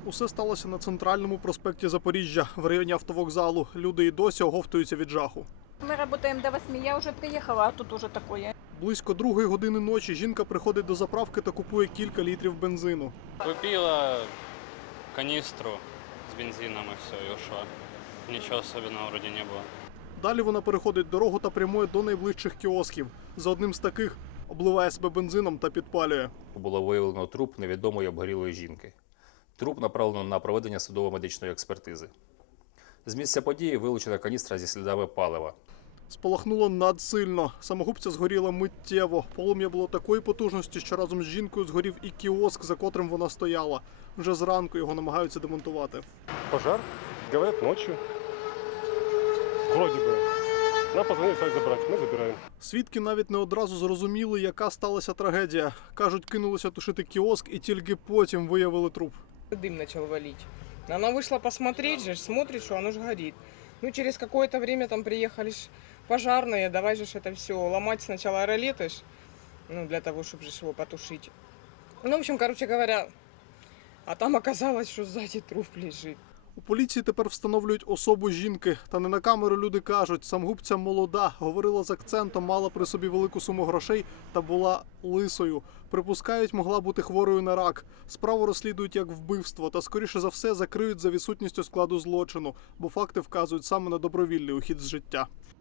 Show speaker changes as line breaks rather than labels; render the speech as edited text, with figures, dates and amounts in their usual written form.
Усе сталося на центральному проспекті Запоріжжя, в районі автовокзалу. Люди і досі оговтуються від жаху.
Мы работаем до 8, я уже приехала, а тут уже такое.
Близько 2-ї години ночі жінка приходить до заправки та купує кілька літрів бензину.
Купила канистру с бензином и все, и ушла. Ничего особенного вроде не было.
Далі вона переходить дорогу та прямує до найближчих кіосків. За одним з таких обливає себе бензином та підпалює.
Було виявлено труп невідомої обгорілої жінки. Труп направлено на проведення судово-медичної експертизи. З місця події вилучена каністра зі слідами палива.
Спалахнуло надсильно. Самогубця згоріла миттєво. Полум'я було такої потужності, що разом з жінкою згорів і кіоск, за котрим вона стояла. Вже зранку його намагаються демонтувати.
Пожар, говорят, ночью. Вроде бы. Нам позвонили, стали забрать, мы забираем.
Свідки навіть не одразу зрозуміли, яка сталася трагедія. Кажуть, кинулися тушити кіоск і тільки потім виявили труп.
Дым начал валить. Она вышла посмотреть же, смотрит, что оно же горит. Ну, через какое-то время там приехали пожарные, давай же это все ломать сначала ролеты, ну, для того, чтобы же его потушить. Ну, в общем, короче говоря, а там оказалось, что сзади труп лежит.
У поліції тепер встановлюють особу жінки. Та не на камеру люди кажуть, самогубця молода, говорила з акцентом, мала при собі велику суму грошей та була лисою. Припускають, могла бути хворою на рак. Справу розслідують як вбивство та, скоріше за все, закриють за відсутністю складу злочину, бо факти вказують саме на добровільний ухід з життя.